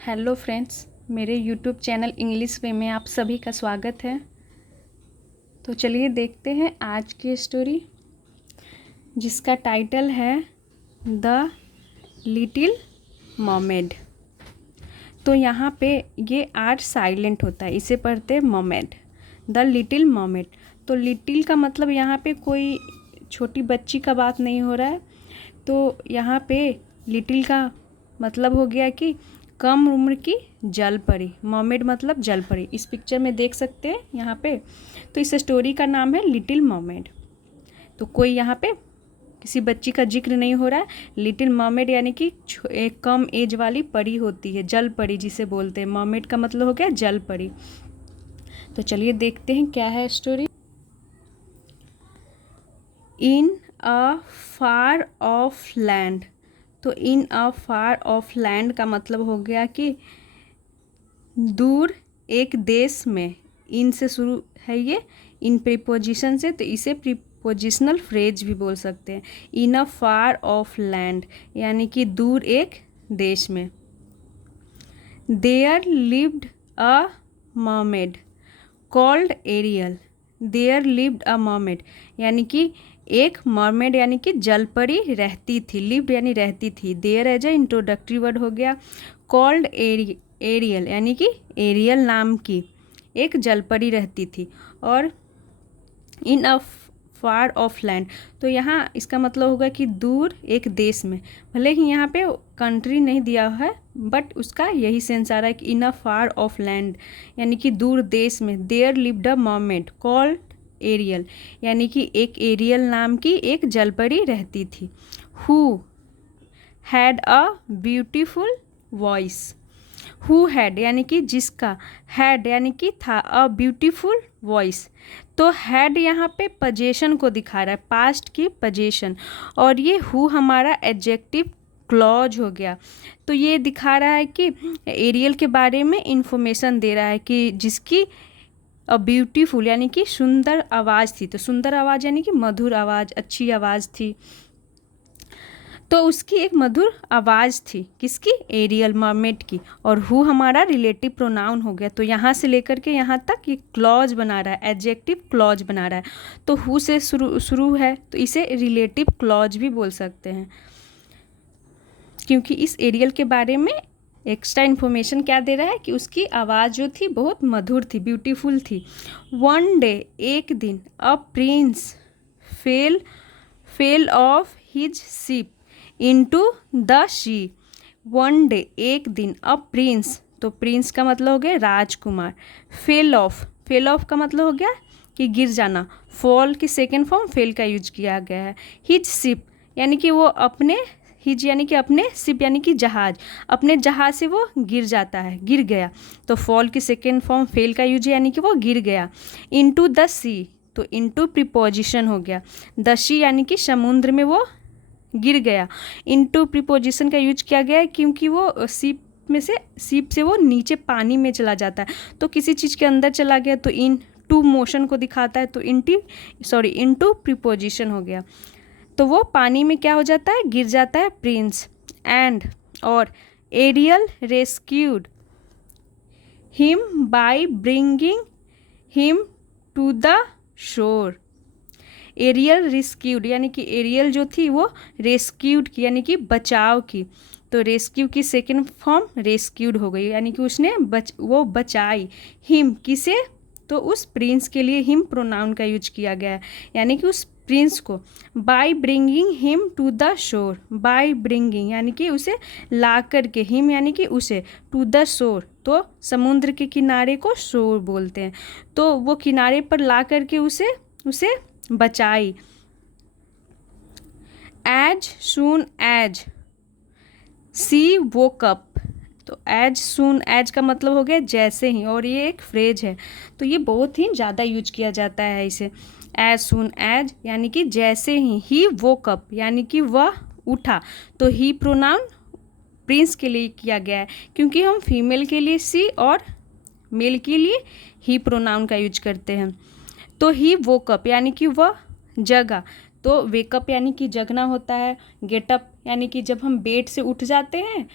Hello friends, मेरे YouTube channel English वे में आप सभी का स्वागत है। तो चलिए देखते हैं आज की स्टोरी, जिसका टाइटल है द लिटिल मर्मेड। तो यहाँ पे ये आर साइलेंट होता है, इसे पढ़ते हैं मर्मेड, द लिटिल मर्मेड। तो लिटिल का मतलब यहाँ पे कोई छोटी बच्ची का बात नहीं हो रहा है। तो यहाँ पे लिटिल का मतलब हो गया कि कम उम्र की जल परी। मर्मेड मतलब जल परी, इस पिक्चर में देख सकते हैं यहाँ पे। तो इस स्टोरी का नाम है लिटिल मर्मेड। तो कोई यहाँ पे किसी बच्ची का जिक्र नहीं हो रहा है। लिटिल मर्मेड यानी कि एक कम एज वाली परी होती है, जल परी जिसे बोलते हैं। मर्मेड का मतलब हो गया जल परी। तो चलिए देखते हैं क्या है story. In a far of land. तो इन अ फार ऑफ लैंड का मतलब हो गया कि दूर एक देश में। इन से शुरू है ये, इन प्रीपोजिशन से, तो इसे प्रीपोजिशनल फ्रेज भी बोल सकते हैं। इन अ फार ऑफ लैंड यानी कि दूर एक देश में। There lived a mermaid called Ariel. There lived a mermaid यानी कि एक मर्मेड यानी कि जलपरी रहती थी। लिव्ड यानी रहती थी। There as a introductory word हो गया। कॉल्ड एरियल यानी कि एरियल नाम की एक जलपरी रहती थी। और इन अ फार ऑफ लैंड, तो यहाँ इसका मतलब होगा कि दूर एक देश में। भले ही यहाँ पे कंट्री नहीं दिया है, बट उसका यही सेंस आ रहा है कि इन अ फार ऑफ लैंड यानी कि दूर देश में। There lived a mermaid called Ariel यानी कि एक एरियल नाम की एक जलपरी रहती थी। Who had a beautiful voice. Who had यानी कि जिसका, हैड यानी कि था, अ ब्यूटीफुल वॉइस। तो हैड यहाँ पे पजेशन को दिखा रहा है, पास्ट की पजेशन। और ये हु हमारा एडजेक्टिव क्लॉज हो गया। तो ये दिखा रहा है कि एरियल के बारे में इंफॉर्मेशन दे रहा है कि जिसकी अ ब्यूटीफुल यानी कि सुंदर आवाज़ थी। तो सुंदर आवाज़ यानी कि मधुर आवाज़, अच्छी आवाज़ थी। तो उसकी एक मधुर आवाज़ थी, किसकी? एरियल मर्मेड की। और हु हमारा रिलेटिव प्रोनाउन हो गया। तो यहाँ से लेकर के यहाँ तक ये क्लॉज बना रहा है, एडजेक्टिव क्लॉज बना रहा है। तो हु से शुरू है, तो इसे रिलेटिव क्लॉज भी बोल सकते हैं, क्योंकि इस एरियल के बारे में एक्स्ट्रा इन्फॉर्मेशन क्या दे रहा है कि उसकी आवाज़ जो थी बहुत मधुर थी, ब्यूटीफुल थी। वन डे एक दिन, a prince fell off his ship into the sea. One day एक दिन, अ प्रिंस, तो प्रिंस का मतलब हो गया राजकुमार। फेल ऑफ का मतलब हो गया कि गिर जाना। फॉल की सेकेंड फॉर्म फेल का यूज किया गया है। हिज शिप यानी कि वो अपने, हिज यानी कि अपने, शिप यानी कि जहाज, अपने जहाज से वो गिर जाता है, गिर गया। तो फॉल की सेकेंड फॉर्म फेल का यूज यानी कि वो गिर गया। इनटू द सी, तो इनटू प्रीपोजिशन हो गया। द सी यानी कि समुद्र में वो गिर गया। इनटू प्रीपोजिशन का यूज किया गया है क्योंकि वो सीप से वो नीचे पानी में चला जाता है। तो किसी चीज़ के अंदर चला गया तो इन टू मोशन को दिखाता है। तो इनटू प्रीपोजिशन हो गया। तो वो पानी में क्या हो जाता है? गिर जाता है प्रिंस। एंड और Ariel rescued him by bringing him to the shore. Ariel rescued यानी कि एरियल जो थी वो रेस्क्यूड की यानी कि बचाव की। तो रेस्क्यू की सेकेंड फॉर्म रेस्क्यूड हो गई यानी कि उसने वो बचाई। हिम किसे? तो उस प्रिंस के लिए हिम प्रोनाउन का यूज किया गया है, यानी कि उस प्रिंस को। By bringing him to the shore, by bringing यानी कि उसे ला करके, हिम यानी कि उसे, टू द शोर, तो समुद्र के किनारे को शोर बोलते हैं। तो वो किनारे पर ला करके उसे बचाई। एज सून एज सी वोक अप, तो एज सून एज का मतलब हो गया जैसे ही, और ये एक फ्रेज है तो ये बहुत ही ज़्यादा यूज किया जाता है इसे। एज सून एज यानी कि जैसे ही वोक अप यानी कि वह उठा। तो ही प्रोनाउन प्रिंस के लिए किया गया है, क्योंकि हम फीमेल के लिए सी और मेल के लिए ही प्रोनाउन का यूज करते हैं। तो ही वोकअप यानी कि वह जगा। तो वेकअप यानी कि जगना होता है। गेटअप यानी कि जब हम बेड से उठ जाते हैं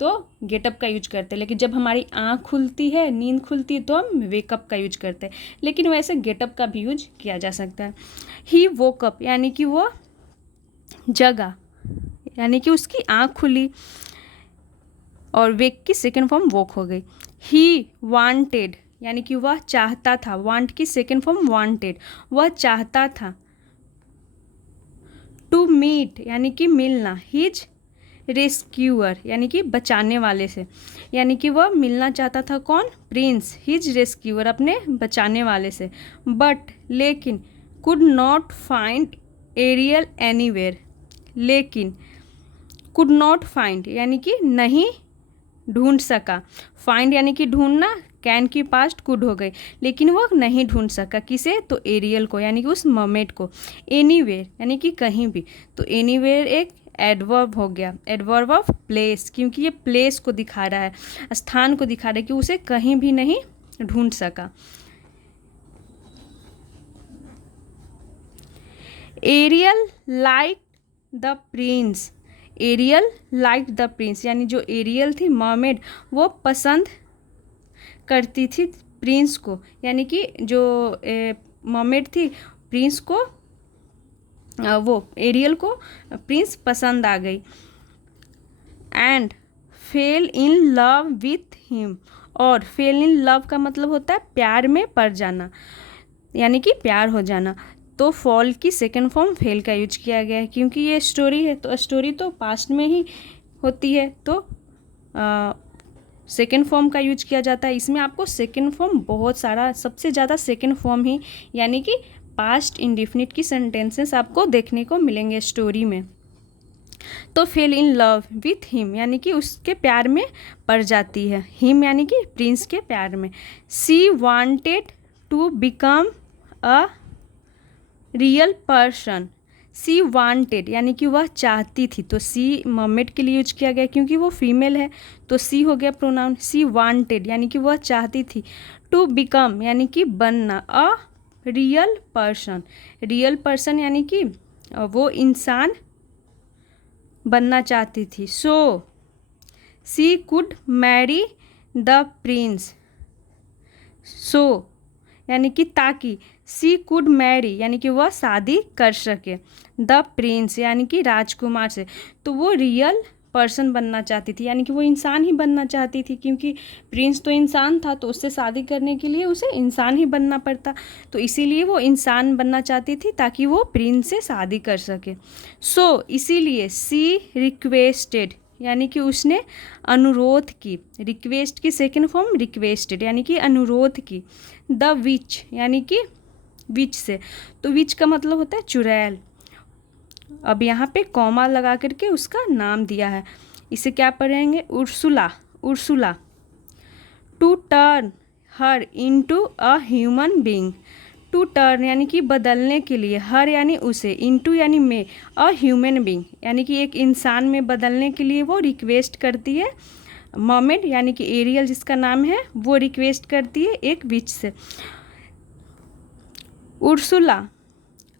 तो गेटअप का यूज करते हैं, लेकिन जब हमारी आँख खुलती है, नींद खुलती है, तो हम वेकअप का यूज करते हैं, लेकिन वैसे गेटअप का भी यूज किया जा सकता है। ही वोकअप यानी कि वो जगा, यानी कि उसकी आँख खुली, और वेक की सेकेंड फॉर्म वोक हो गई। ही वांटेड यानी कि वह चाहता था, वांट की सेकेंड फॉर्म वांटेड, वह चाहता था। टू मीट यानी कि मिलना, हिज रेस्क्यूअर यानी कि बचाने वाले से, यानी कि वह मिलना चाहता था कौन, प्रिंस, हिज रेस्क्यूअर अपने बचाने वाले से। बट लेकिन, could not find Ariel anywhere, लेकिन कुड नॉट फाइंड यानी कि नहीं ढूंढ सका, फाइंड यानी कि ढूंढना, कैन की पास्ट कुड हो गई, लेकिन वह नहीं ढूंढ सका, किसे, तो एरियल को यानी कि उस मर्मेड को। एनीवेयर यानी कि कहीं भी, तो एनीवेयर एक एडवर्ब हो गया, एडवर्ब ऑफ प्लेस, क्योंकि ये प्लेस को दिखा रहा है, स्थान को दिखा रहा है कि उसे कहीं भी नहीं ढूंढ सका। Ariel like the prince, Ariel like the prince यानी जो एरियल थी मर्मेड, वो पसंद करती थी प्रिंस को, यानी कि जो मर्मेड थी प्रिंस को, वो एरियल को प्रिंस पसंद आ गई। And fail in love with him, और फेल इन लव का मतलब होता है प्यार में पड़ जाना, यानी कि प्यार हो जाना, तो फॉल की सेकेंड फॉर्म फेल का यूज किया गया है, क्योंकि ये स्टोरी है, तो स्टोरी तो पास्ट में ही होती है, तो सेकेंड फॉर्म का यूज किया जाता है। इसमें आपको सेकेंड फॉर्म बहुत सारा, सबसे ज़्यादा सेकेंड फॉर्म ही, यानी कि पास्ट इंडिफिनिट की सेंटेंसेस आपको देखने को मिलेंगे स्टोरी में। तो fail in love with him यानी कि उसके प्यार में पड़ जाती है, हिम यानी कि प्रिंस के प्यार में। She wanted to become a real person, she wanted यानी कि वह चाहती थी, तो सी मर्मेड के लिए यूज किया गया क्योंकि वो फीमेल है, तो सी हो गया प्रोनाउन। सी वांटेड यानी कि वह चाहती थी, टू बिकम यानी कि बनना, अ रियल पर्सन, रियल पर्सन यानी कि वो इंसान बनना चाहती थी। सो सी कुड मैरी द प्रिंस, सो यानी कि ताकि, सी कुड मैरी यानी कि वह शादी कर सके, द प्रिंस यानी कि राजकुमार से, तो वो रियल पर्सन बनना चाहती थी, यानी कि वो इंसान ही बनना चाहती थी, क्योंकि प्रिंस तो इंसान था, तो उससे शादी करने के लिए उसे इंसान ही बनना पड़ता, तो इसीलिए वो इंसान बनना चाहती थी ताकि वो प्रिंस से शादी कर सके। सो इसीलिए सी रिक्वेस्टेड यानी कि उसने अनुरोध की, रिक्वेस्ट की सेकेंड फॉर्म रिक्वेस्टेड यानी कि अनुरोध की। द विच यानी कि विच से, तो विच का मतलब होता है चुड़ैल, अब यहाँ पे कॉमा लगा करके उसका नाम दिया है, इसे क्या पढ़ेंगे, Ursula, Ursula. To turn her into a human being, to turn यानी कि बदलने के लिए, हर यानी उसे, इनटू यानी में, अ ह्यूमन बीइंग यानी कि एक इंसान में बदलने के लिए वो रिक्वेस्ट करती है, मर्मेड यानी कि एरियल जिसका नाम है, वो रिक्वेस्ट करती है एक विच से। उर्सुला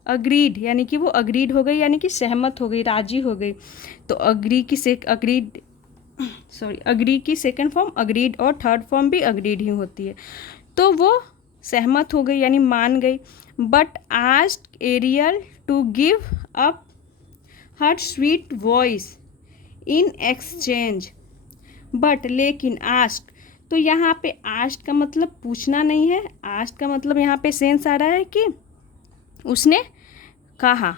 अग्रीड यानी कि वो अग्रीड हो गई, यानी कि सहमत हो गई, राजी हो गई, तो अग्री की सेकंड फॉर्म अग्रीड, और थर्ड फॉर्म भी अग्रीड ही होती है, तो वो सहमत हो गई यानी मान गई। But asked Ariel to give up her sweet voice in exchange, but लेकिन आस्क, तो यहाँ पे आस्क का मतलब पूछना नहीं है, आस्क का मतलब यहाँ पे सेंस आ रहा है कि उसने कहा,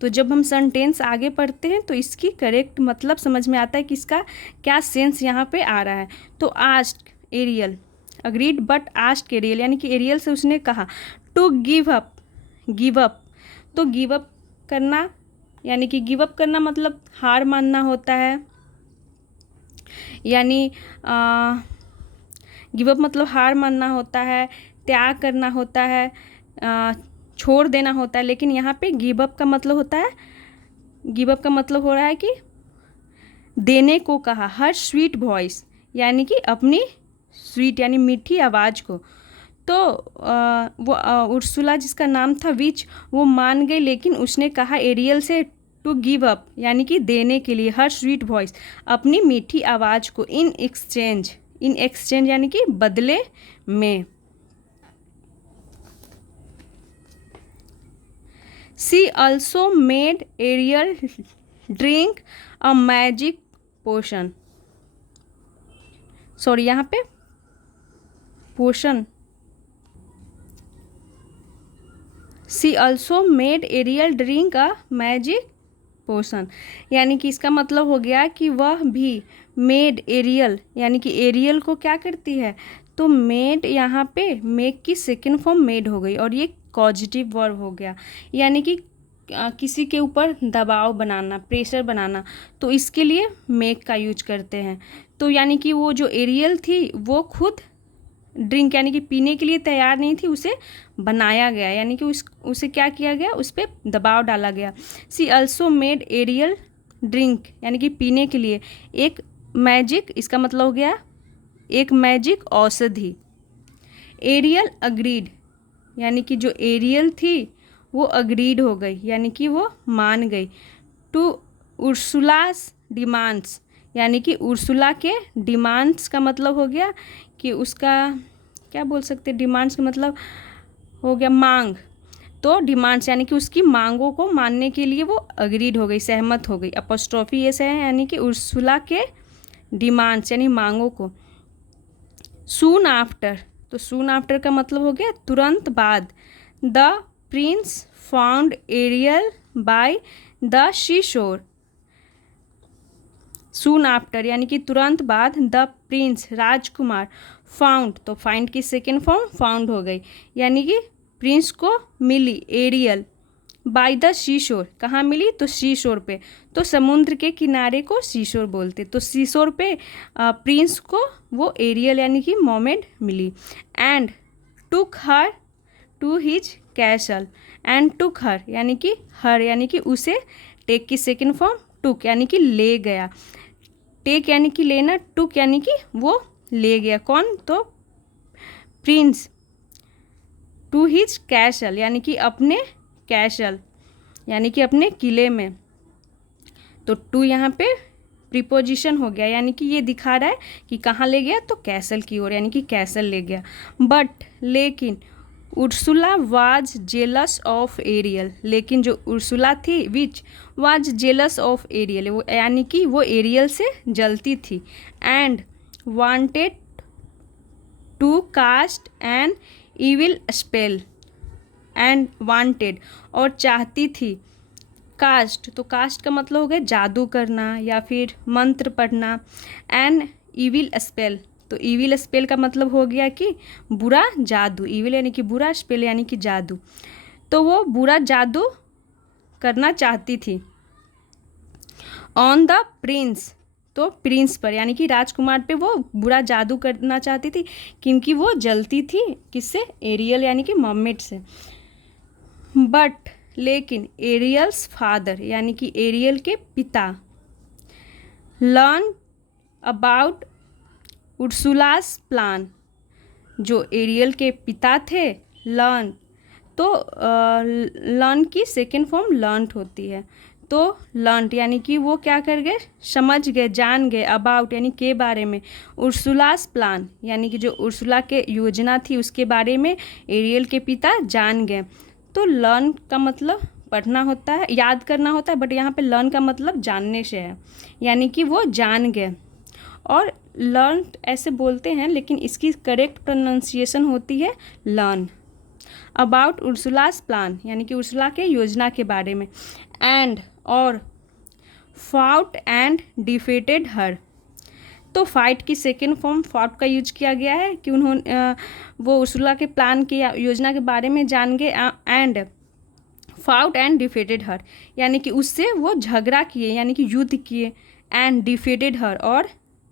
तो जब हम सेंटेंस आगे पढ़ते हैं तो इसकी करेक्ट मतलब समझ में आता है कि इसका क्या सेंस यहाँ पे आ रहा है। तो ask Ariel agreed but ask Ariel यानी कि एरियल से उसने कहा, to give up, give up, तो गिव अप करना यानी कि गिव अप करना मतलब हार मानना होता है, यानी गिव अप मतलब हार मानना होता है, त्याग करना होता है, छोड़ देना होता है, लेकिन यहाँ पे गिव अप का मतलब होता है, गिव अप का मतलब हो रहा है कि देने को कहा, हर स्वीट वॉइस यानी कि अपनी स्वीट यानी मीठी आवाज़ को, तो वो उर्सुला जिसका नाम था विच, वो मान गई, लेकिन उसने कहा एरियल से टू गिव अप यानी कि देने के लिए, हर स्वीट वॉइस अपनी मीठी आवाज़ को, इन एक्सचेंज यानी कि बदले में। She also made Ariel drink a magic potion, sorry यहाँ पे potion, she also made Ariel drink a magic potion, यानी कि इसका मतलब हो गया कि वह भी मेड एरियल यानी कि एरियल को क्या करती है, तो मेड यहाँ पे मेक की सेकेंड फॉर्म मेड हो गई और ये पॉजिटिव वर्ब हो गया, यानी कि किसी के ऊपर दबाव बनाना, प्रेशर बनाना, तो इसके लिए मेक का यूज करते हैं। तो यानी कि वो जो एरियल थी वो खुद ड्रिंक यानी कि पीने के लिए तैयार नहीं थी, उसे बनाया गया, यानी कि उसे क्या किया गया, उस पर दबाव डाला गया। सी ऑल्सो मेड एरियल ड्रिंक यानी कि पीने के लिए एक मैजिक, इसका मतलब हो गया एक मैजिक औषधि। एरियल अग्रीड यानी कि जो एरियल थी वो अग्रीड हो गई यानी कि वो मान गई। टू उर्सुलास डिमांड्स यानी कि उर्सुला के डिमांड्स का मतलब हो गया कि उसका क्या बोल सकते हैं, डिमांड्स का मतलब हो गया मांग, तो डिमांड्स यानी कि उसकी मांगों को मानने के लिए वो अग्रीड हो गई, सहमत हो गई। अपोस्ट्रोफी ऐसे है यानी कि उर्सुला के डिमांड्स यानी मांगों को। सून आफ्टर, तो सून आफ्टर का मतलब हो गया तुरंत बाद। The prince found Ariel by the sea shore, soon after यानी कि तुरंत बाद, द प्रिंस राजकुमार, फाउंड तो फाइंड की सेकेंड फॉर्म फाउंड हो गई, यानी कि प्रिंस को मिली Ariel by the sea shore, कहाँ मिली, तो सी शोर पे, तो समुद्र के किनारे को सी शोर बोलते, तो सी शोर पे प्रिंस को वो एरियल यानी कि मॉमेड मिली। And took her to his castle, and took her यानी कि हर यानी कि उसे, टेक की सेकेंड फॉर्म टुक यानी कि ले गया, टेक यानी कि लेना, टुक यानी कि वो ले गया, कौन, तो प्रिंस, टू हिज कैसल यानी कि अपने कैसल यानी कि अपने किले में, तो टू यहाँ पे प्रीपोजिशन हो गया यानी कि ये दिखा रहा है कि कहाँ ले गया, तो कैसल की ओर यानी कि कैसल ले गया। बट लेकिन Ursula was jealous of Ariel, लेकिन जो उर्सुला थी which was jealous of Ariel, वो यानी कि वो एरियल से जलती थी। And wanted to cast an evil spell, and wanted और चाहती थी, कास्ट तो कास्ट का मतलब हो गया जादू करना या फिर मंत्र पढ़ना, एन इविल स्पेल तो इविल स्पेल का मतलब हो गया कि बुरा जादू, इविल यानी कि बुरा, स्पेल यानी कि जादू, तो वो बुरा जादू करना चाहती थी। ऑन द प्रिंस तो प्रिंस पर यानी कि राजकुमार पे वो बुरा जादू करना चाहती थी, क्योंकि वो जलती थी किससे, एरियल यानी कि मॉमेट से। बट लेकिन एरियल्स फादर यानी कि एरियल के पिता, लर्न अबाउट उर्सुलास प्लान, जो एरियल के पिता थे, लर्न तो लर्न की सेकेंड फॉर्म लर्नड होती है, तो लर्न यानी कि वो क्या कर गए, समझ गए, जान गए, अबाउट यानी के बारे में, उर्सुलास प्लान यानी कि जो उर्सुला के योजना थी उसके बारे में एरियल के पिता जान गए। तो लर्न का मतलब पढ़ना होता है, याद करना होता है, बट यहाँ पे लर्न का मतलब जानने से है, यानी कि वो जान गए। और लर्न ऐसे बोलते हैं लेकिन इसकी करेक्ट प्रोनाउंसिएशन होती है लर्न। अबाउट उर्सुलास प्लान यानी कि उर्सुला के योजना के बारे में। एंड और फाउट एंड डिफीटेड हर, तो फाइट की सेकेंड फॉर्म फाउट का यूज किया गया है कि उन्होंने वो उर्सुला के प्लान के योजना के बारे में जान गए, एंड फाउट एंड डिफीटेड हर यानी कि उससे वो झगड़ा किए यानी कि युद्ध किए, एंड डिफीटेड हर और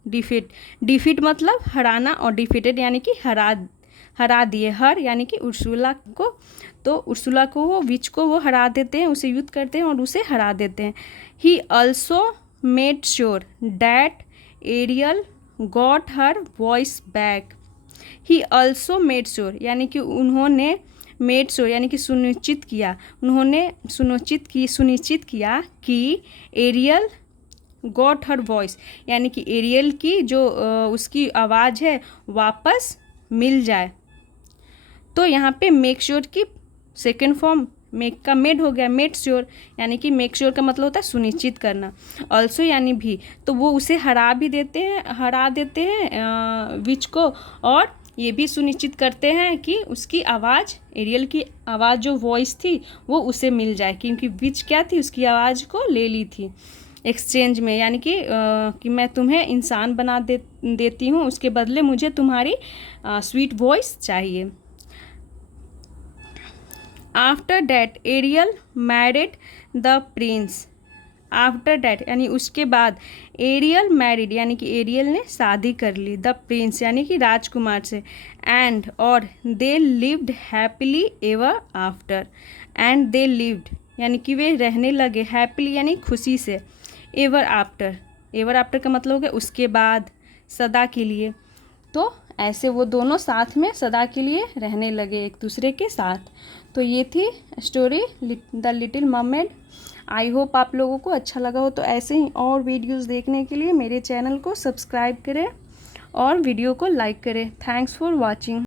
डिफीट मतलब हराना और डिफीटेड यानी कि हरा दिए, हर यानी कि उर्सुला को, तो उर्सुला को वो विच को वो हरा देते हैं, उसे युद्ध करते हैं और उसे हरा देते हैं। He also made sure that Ariel got her voice back, he also made sure यानी कि उन्होंने मेड श्योर यानी कि सुनिश्चित किया, उन्होंने सुनिश्चित किया कि एरियल गॉट हर वॉइस यानी कि एरियल की जो उसकी आवाज़ है वापस मिल जाए। तो यहाँ पे मेक श्योर की सेकेंड फॉर्म मेक का मेड हो गया, मेड श्योर यानी कि मेक श्योर का मतलब होता है सुनिश्चित करना। ऑल्सो यानी भी, तो वो उसे हरा देते हैं विच को, और ये भी सुनिश्चित करते हैं कि उसकी आवाज़, एरियल की आवाज़ जो वॉइस थी वो उसे मिल जाए, क्योंकि विच क्या थी, उसकी आवाज़ को ले ली थी एक्सचेंज में, यानी कि मैं तुम्हें इंसान बना देती हूँ, उसके बदले मुझे तुम्हारी स्वीट वॉइस चाहिए। After that Ariel married the prince. After that यानी उसके बाद, एरियल मैरिड यानी कि एरियल ने शादी कर ली, द प्रिंस यानी कि राजकुमार से, एंड और they lived happily ever after. And they lived यानी कि वे रहने लगे, हैप्पीली यानी खुशी से, एवर आफ्टर का मतलब हो गया उसके बाद, सदा के लिए। तो ऐसे वो दोनों साथ में सदा के लिए रहने लगे एक दूसरे के साथ। तो ये थी story the little mermaid. I hope आप लोगों को अच्छा लगा हो। तो ऐसे ही और वीडियोस देखने के लिए मेरे चैनल को सब्सक्राइब करें और वीडियो को लाइक करें। Thanks for watching.